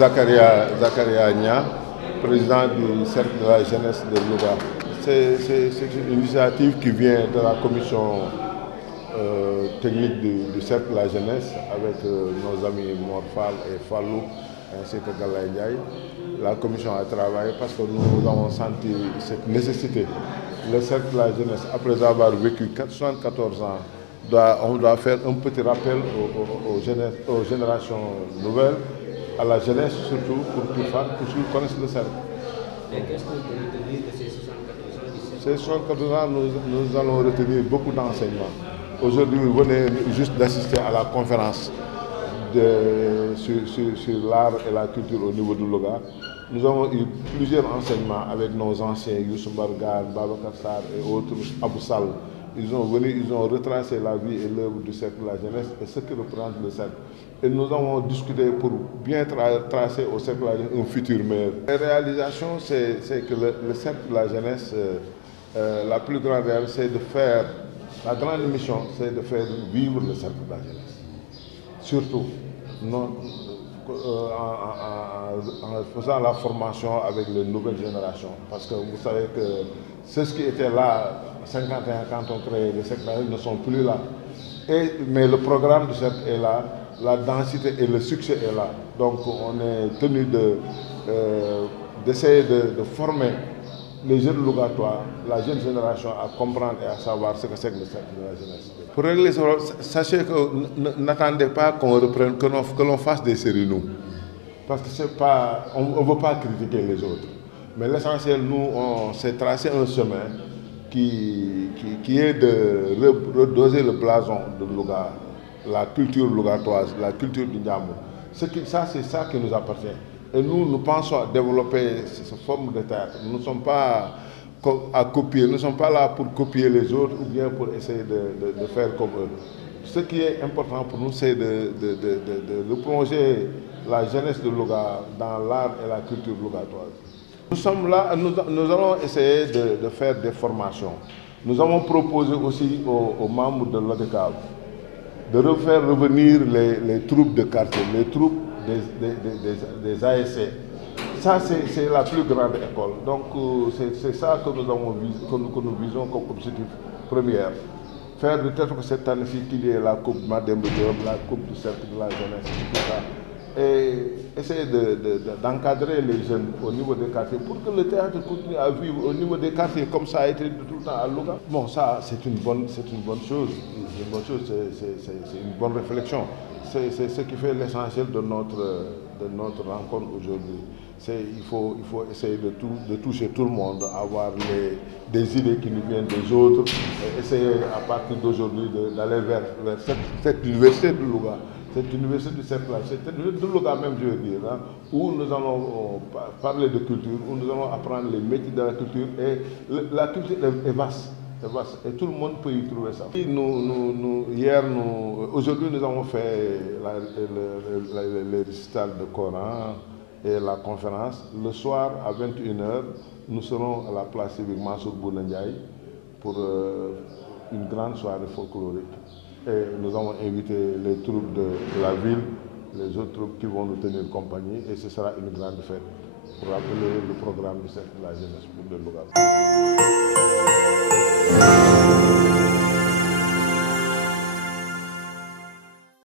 Zakaria Nia, président du Cercle de la jeunesse de Louga. C'est une initiative qui vient de la commission technique du Cercle de la jeunesse avec nos amis Morphal et Fallou ainsi que Galaye Ndiaye. La commission a travaillé parce que nous avons senti cette nécessité. Le Cercle de la jeunesse, après avoir vécu 74 ans, on doit faire un petit rappel aux générations nouvelles, à la jeunesse surtout, pour qu'ils connaissent le cercle. Et qu'est-ce qu'on peut retenir de ces 74 ans? Ces 74 ans, nous allons retenir beaucoup d'enseignements. Aujourd'hui, vous venez juste d'assister à la conférence sur l'art et la culture au niveau de Louga. Nous avons eu plusieurs enseignements avec nos anciens, Youssou Mbargane, Babacar Sarr et autres, Abou Sall. Ils ont retracé la vie et l'œuvre du cercle de la jeunesse et ce que représente le cercle. Et nous avons discuté pour bien tracer au cercle de la jeunesse un futur meilleur. La réalisation, c'est que le cercle de la jeunesse, la plus grande réalité, c'est de faire, la grande mission, c'est de faire vivre le cercle de la jeunesse. Surtout, en faisant la formation avec les nouvelles générations. Parce que vous savez que c'est ce qui était là en 51 quand on créait le cercle, ils ne sont plus là. Mais le programme du cercle est là, la densité et le succès est là. Donc on est tenu d'essayer de former les jeunes lougatois, la jeune génération à comprendre et à savoir ce que c'est que le cercle de la jeunesse. Pour régler ça, sachez que n'attendez pas qu'on reprenne, que l'on fasse des séries nous. Parce que c'est pas, on ne veut pas critiquer les autres. Mais l'essentiel, nous, on s'est tracé un chemin qui est de redoser le blason de Louga, la culture lougatoise, la culture du Ndiambour. C'est ça qui nous appartient. Et nous pensons à développer cette forme de théâtre. Nous ne sommes pas à copier, nous ne sommes pas là pour copier les autres ou bien pour essayer de faire comme eux. Ce qui est important pour nous, c'est de replonger la jeunesse de Louga dans l'art et la culture lougatoise. Nous sommes là, nous allons essayer de faire des formations. Nous avons proposé aussi aux membres de l'ODCAV de refaire revenir les troupes de quartier, les troupes des ASC. Ça, c'est la plus grande école. Donc, c'est ça que nous visons comme objectif premier. Faire de telle sorte que cette année-ci, qu'il y ait la Coupe Madembe Diop, la Coupe du Cercle de la jeunesse, tout ça. Et essayer d'encadrer les jeunes au niveau des quartiers pour que le théâtre continue à vivre au niveau des quartiers comme ça a été tout le temps à Louga. Bon, ça, c'est une bonne chose. C'est une bonne réflexion. C'est ce qui fait l'essentiel de notre rencontre aujourd'hui. Il faut essayer de toucher tout le monde, avoir des idées qui nous viennent des autres, et essayer à partir d'aujourd'hui d'aller vers cette université de Louga, cette université du cercle, cette université de Louga même, je veux dire, hein, où nous allons parler de culture, où nous allons apprendre les métiers de la culture, et la culture est vaste. Et tout le monde peut y trouver ça. Aujourd'hui, nous avons fait le récital de Coran et la conférence. Le soir, à 21 h, nous serons à la place civique Mansour Bouna Ndiaye pour une grande soirée folklorique. Et nous avons invité les troupes de la ville, les autres troupes qui vont nous tenir compagnie, et ce sera une grande fête pour rappeler le programme du Cercle de la jeunesse pour le Louga.